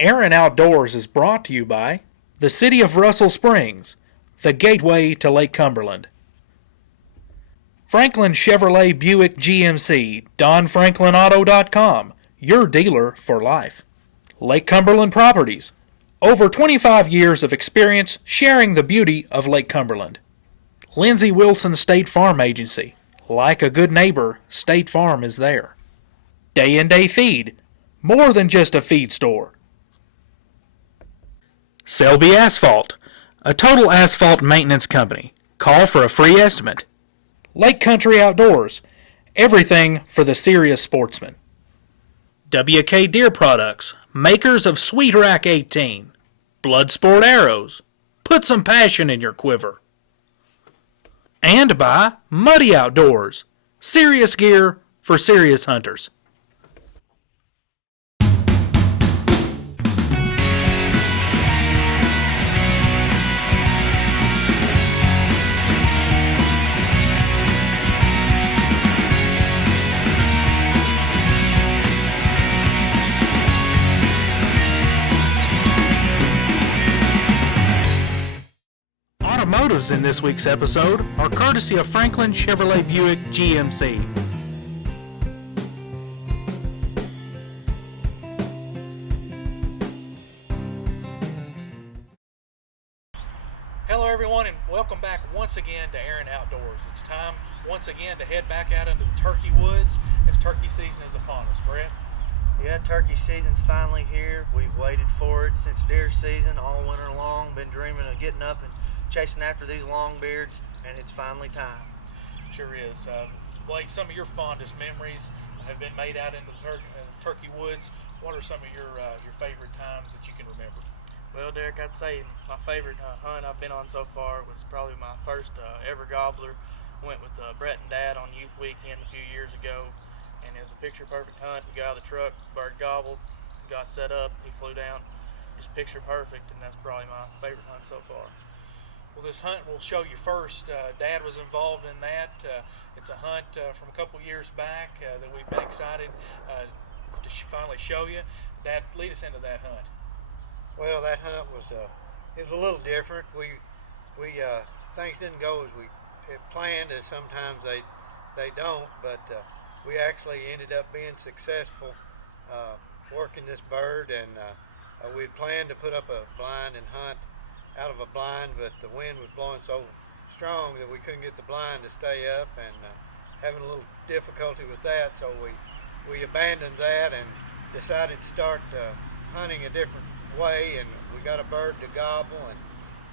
Aaron Outdoors is brought to you by the City of Russell Springs, the gateway to Lake Cumberland. Franklin Chevrolet Buick GMC, DonFranklinAuto.com, your dealer for life. Lake Cumberland Properties, over 25 years of experience sharing the beauty of Lake Cumberland. Lindsey Wilson State Farm Agency, like a good neighbor, State Farm is there. Day and Day Feed, more than just a feed store. Selby Asphalt, a total asphalt maintenance company. Call for a free estimate. Lake Country Outdoors, everything for the serious sportsman. WK Deer Products, makers of Sweet Rack 18. Bloodsport arrows, put some passion in your quiver. And by Muddy Outdoors, serious gear for serious hunters. Automotives in this week's episode are courtesy of Franklin Chevrolet Buick GMC. Hello everyone, and welcome back once again to Aaron Outdoors. It's time once again to head back out into the turkey woods as turkey season is upon us. Brett? Yeah, turkey season's finally here. We've waited for it since deer season all winter long. Been dreaming of getting up and chasing after these longbeards, and it's finally time. Sure is. Blake, some of your fondest memories have been made out into the turkey woods. What are some of your favorite times that you can remember? Well, Derek, I'd say my favorite hunt I've been on so far was probably my first ever gobbler. Went with Brett and Dad on youth weekend a few years ago, and it was a picture-perfect hunt. We got out of the truck, bird gobbled, got set up, he flew down, just picture-perfect, and that's probably my favorite hunt so far. Well, this hunt we'll show you first. Dad was involved in that. It's a hunt from a couple years back that we've been excited to finally show you. Dad, lead us into that hunt. Well, that hunt was it was a little different. We things didn't go as we planned, as sometimes they don't. But we actually ended up being successful working this bird, and we had planned to put up a blind and hunt out of a blind, but the wind was blowing so strong that we couldn't get the blind to stay up, and having a little difficulty with that, so we abandoned that and decided to start hunting a different way, and we got a bird to gobble,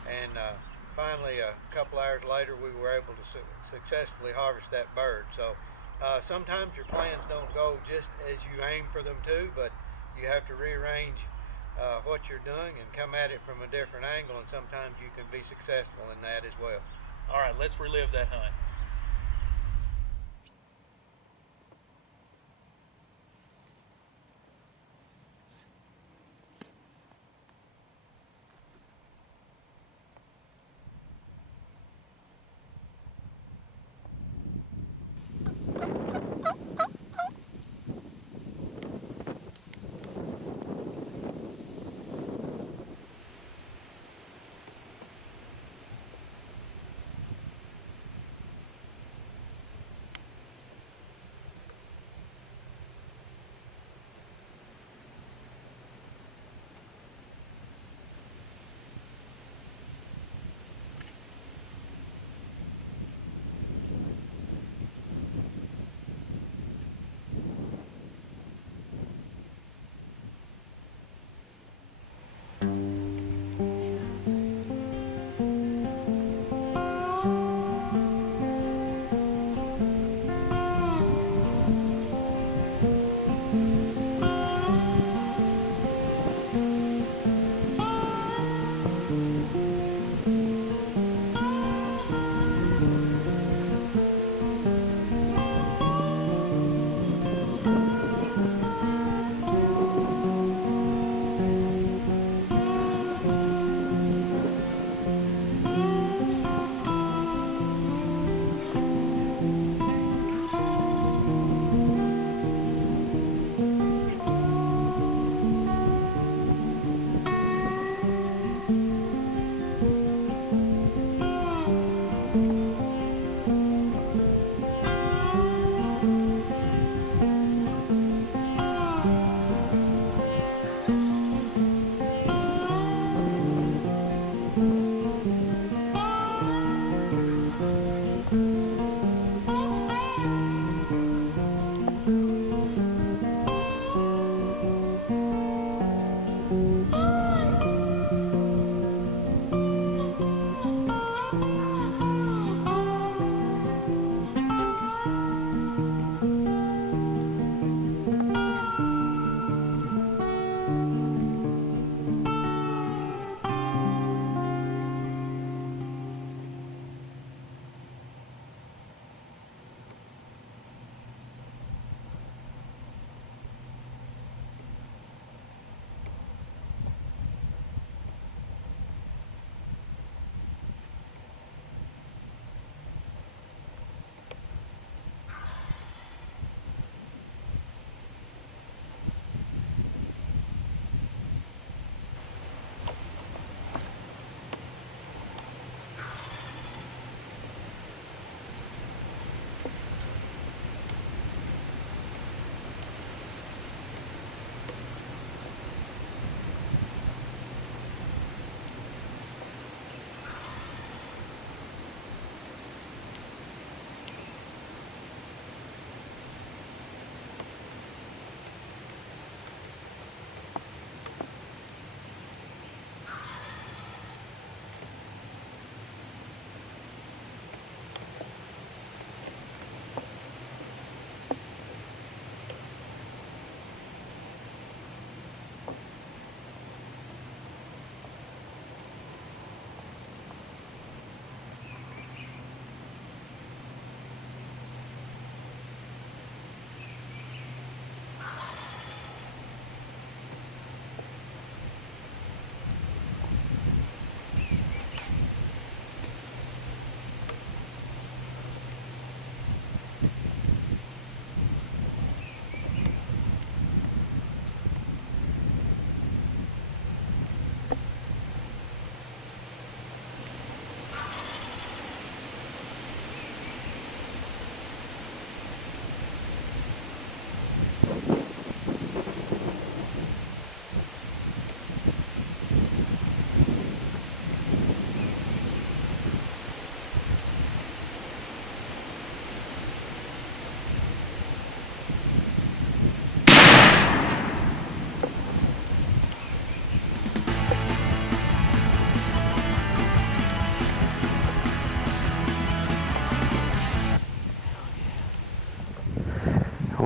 and finally a couple hours later we were able to successfully harvest that bird. So sometimes your plans don't go just as you aim for them to, but you have to rearrange what you're doing and come at it from a different angle, and sometimes you can be successful in that as well. All right, let's relive that hunt.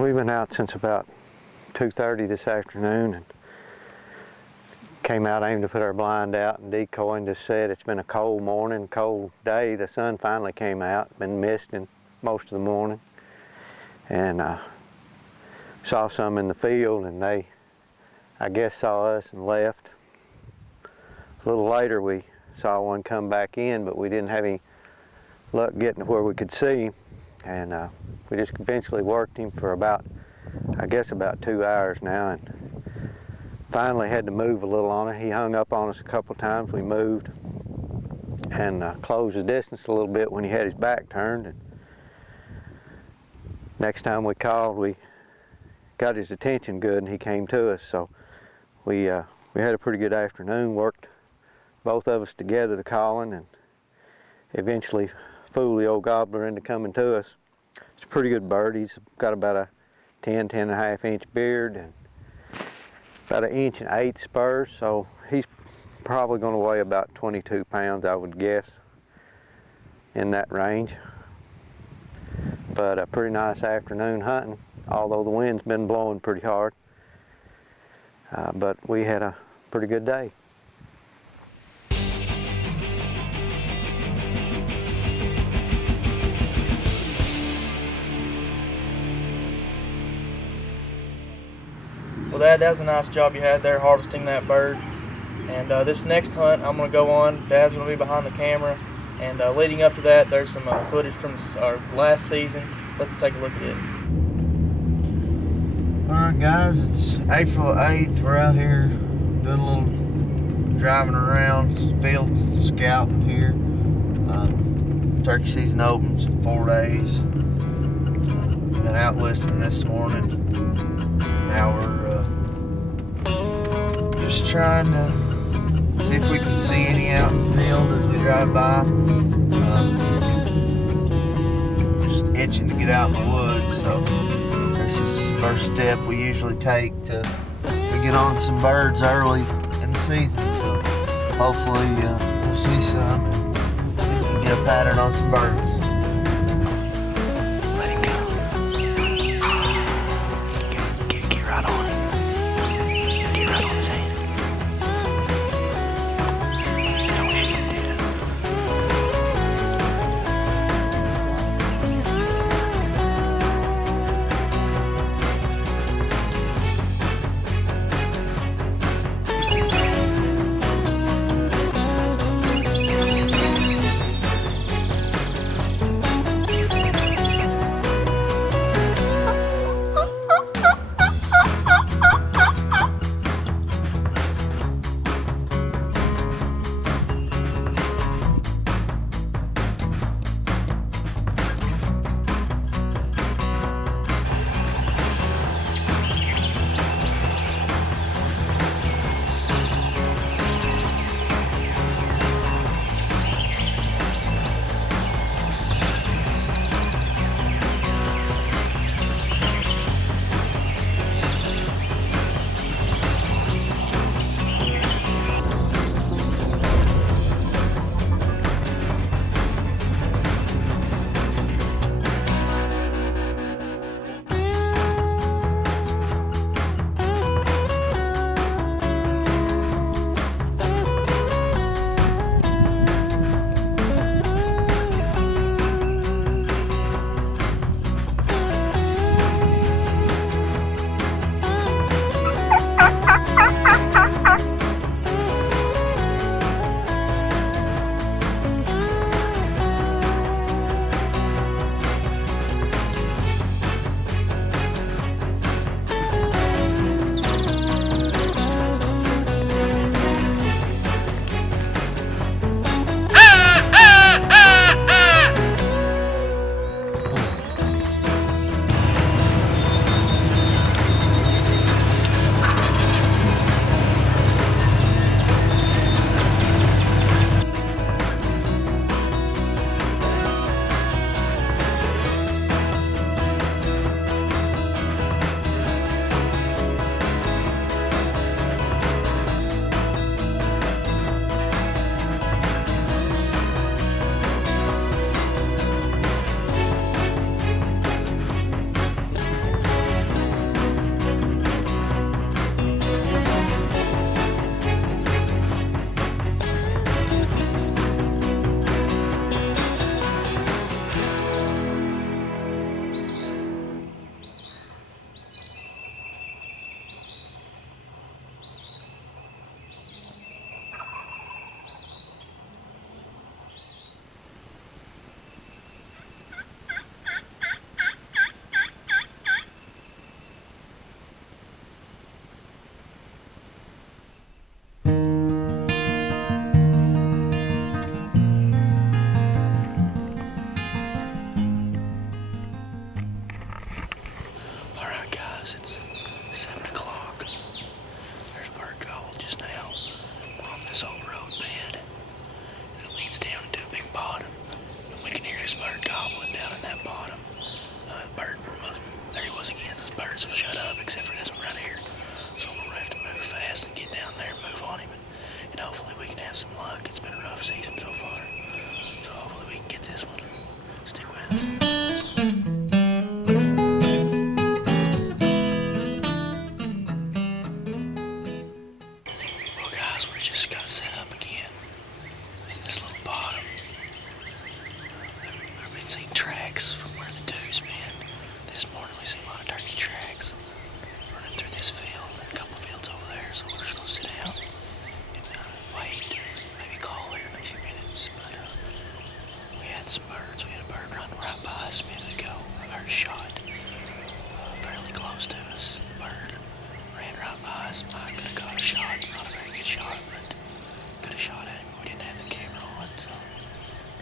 We've been out since about 2:30 this afternoon and came out aiming to put our blind out and decoy and just said it's been a cold morning, cold day. The sun finally came out, been misting most of the morning, and saw some in the field, and they, I guess, saw us and left. A little later we saw one come back in, but we didn't have any luck getting to where we could see him, and we just eventually worked him for about, I guess, about 2 hours now, and finally had to move a little on it. He hung up on us a couple times. We moved and closed the distance a little bit when he had his back turned. And next time we called, we got his attention good and he came to us. So we had a pretty good afternoon, worked both of us together the calling, and eventually fooled the old gobbler into coming to us. It's a pretty good bird. He's got about a 10.5 inch beard and about 1.8 inch spurs, so he's probably going to weigh about 22 pounds, I would guess, in that range. But a pretty nice afternoon hunting, although the wind's been blowing pretty hard. But we had a pretty good day. Well, Dad, that was a nice job you had there harvesting that bird. And this next hunt I'm going to go on, Dad's going to be behind the camera. And leading up to that, there's some footage from our last season. Let's take a look at it. Alright guys, it's April 8th. We're out here doing a little driving around, field scouting here. Turkey season opens in 4 days. Been out listening this morning. Now we're just trying to see if we can see any out in the field as we drive by. Just itching to get out in the woods, so this is the first step we usually take to get on some birds early in the season. So hopefully we'll see some and we can get a pattern on some birds. Let him go. Get right on him. Get right on his hand. Don't shoot him. have some luck. It's been a rough season so far. So hopefully we can get this one. Stick with us. Well, guys, we just got set up again in this little bottom. We've been seeing tracks from where the dew's been. This morning we see a lot of turkey tracks running through this field and a couple fields over there. So we're just gonna sit down and wait. Maybe call here in a few minutes. But we had some birds. We had a bird run right by us a minute ago. I heard a shot fairly close to us. The bird ran right by us. I could have got a shot. Not a very good shot, but could have shot at him. We didn't have the camera on, so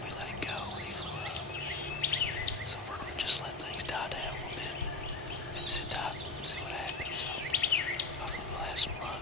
we let him go and he flew up. So we're gonna just let things die down a little bit and sit tight and see what happens. So hopefully we'll have some luck.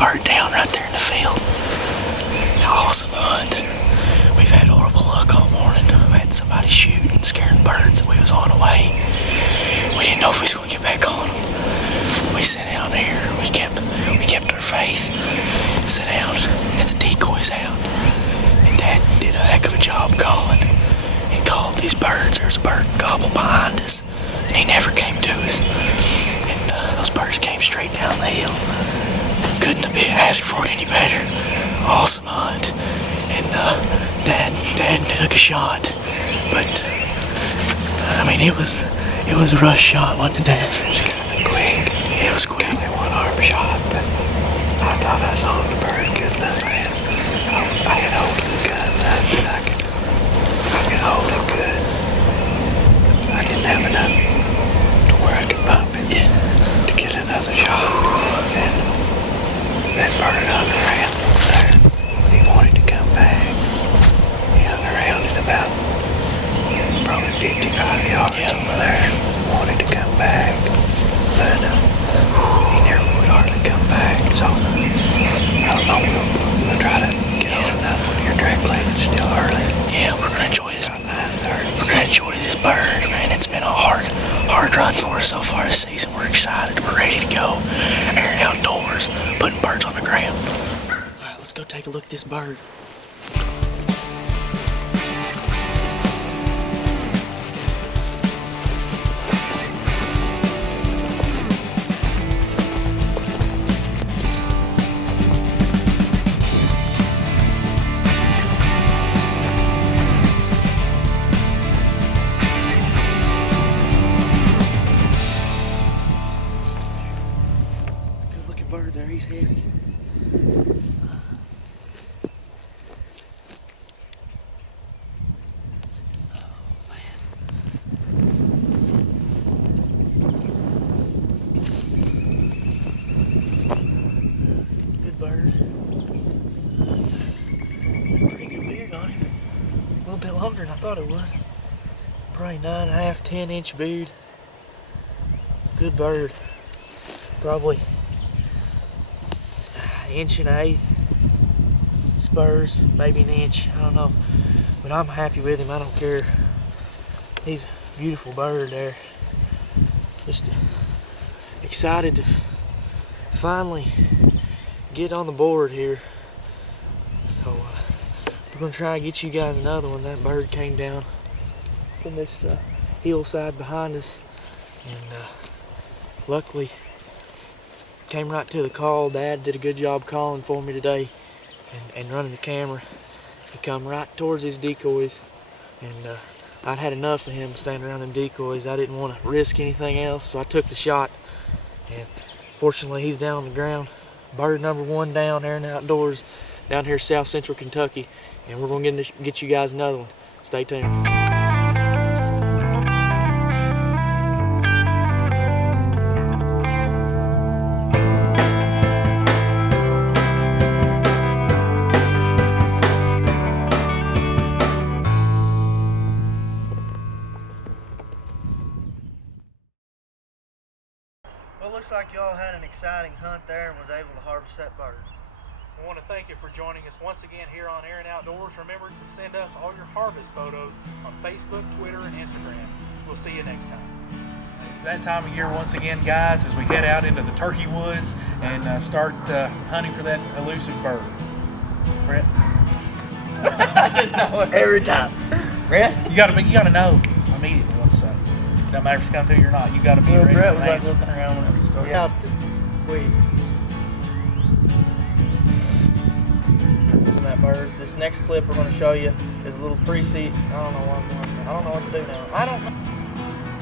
bird down right there in the field. Awesome hunt. We've had horrible luck all morning. We had somebody shoot and scare the birds that we was on the way. We didn't know if we was going to get back on them. We sat down there. Faith sit down at the decoy sound. And Dad did a heck of a job calling. And called these birds. There's a bird gobble behind us. And he never came to us. And those birds came straight down the hill. Couldn't have been asked for it any better. Awesome hunt. And Dad took a shot. But I mean, it was a rush shot, wasn't it, Dad? It was kind of quick. It was quick. Only one arm shot, but I thought I was holding the bird good enough. I had hold of the gun enough that I could hold it good. I didn't have enough to where I could bump it to get another shot. And that bird hung around there. He wanted to come back. He hung around at about probably 55 yards over there. Wanted to come back, but he never would hardly come back. So I don't know. We'll try to get on another one here directly. It's still early. Yeah, we're gonna enjoy this. About 9:30. We're gonna enjoy this bird, man. It's been a hard run for us so far this season. We're excited. We're ready to go. Airing outdoors, putting birds on the ground. All right, let's go take a look at this bird. Bird there, he's heavy. Oh man. Good bird. Pretty good beard on him. A little bit longer than I thought it would. Probably 9.5, 10-inch beard. Good bird. Probably inch and an eighth spurs, maybe an inch, I don't know, but I'm happy with him. I don't care. He's a beautiful bird there. Just excited to finally get on the board here. So we're gonna try and get you guys another one. That bird came down from this hillside behind us, and luckily came right to the call. Dad did a good job calling for me today and running the camera. He come right towards his decoys, and I'd had enough of him standing around them decoys. I didn't want to risk anything else, so I took the shot, and fortunately he's down on the ground. Bird number one down there in the outdoors down here south central Kentucky, and we're going to get you guys another one. Stay tuned. Well, looks like y'all had an exciting hunt there and was able to harvest that bird. I want to thank you for joining us once again here on Aaron Outdoors. Remember to send us all your harvest photos on Facebook, Twitter, and Instagram. We'll see you next time. It's that time of year once again, guys, as we head out into the turkey woods and start hunting for that elusive bird. Brett? I didn't know it. Every time. Brett? You gotta know immediately what's up. No matter if it's come to you or not, you gotta be ready. Brett was like looking around whenever you started. Yeah, we. That bird. This next clip we're going to show you is a little pre-seat. I don't know what I'm doing. I don't know what to do now. I don't know.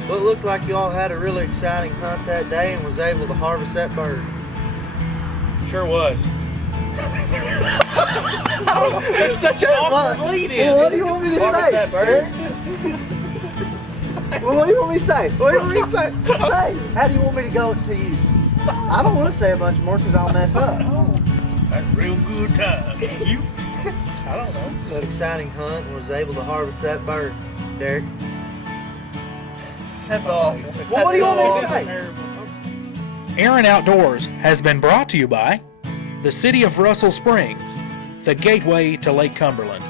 Well, it looked like y'all had a really exciting hunt that day and was able to harvest that bird. Sure was. It's such an awkward lead-in. Well, what do you want me to Harvest say? that bird. Well, what do you want me to say? What do you want me to say? Hey, how do you want me to go to you? I don't want to say a bunch more because I'll mess up. That's real good time. You? I don't know. An exciting hunt and was able to harvest that bird, Derek. That's awful. Well, what do you want me to say? Aaron Outdoors has been brought to you by the City of Russell Springs, the gateway to Lake Cumberland.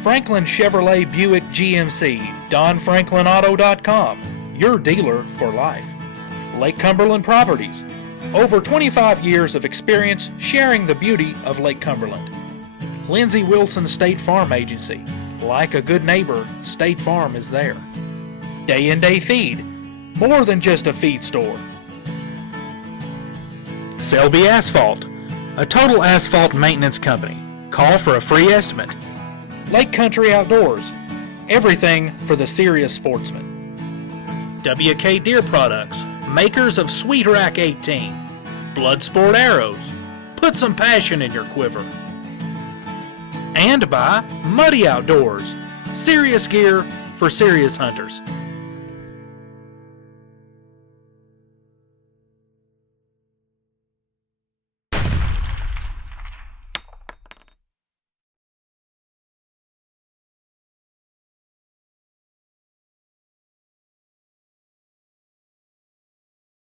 Franklin Chevrolet Buick GMC, DonFranklinAuto.com, your dealer for life. Lake Cumberland Properties, Over 25 years of experience sharing the beauty of Lake Cumberland. Lindsey Wilson State Farm Agency. Like a good neighbor, State Farm is there. Day and Day Feed. More than just a feed store. Selby Asphalt. A total asphalt maintenance company. Call for a free estimate. Lake Country Outdoors. Everything for the serious sportsman. WK Deer Products. Makers of Sweet Rack 18. Bloodsport arrows. Put some passion in your quiver. And by Muddy Outdoors. Serious gear for serious hunters.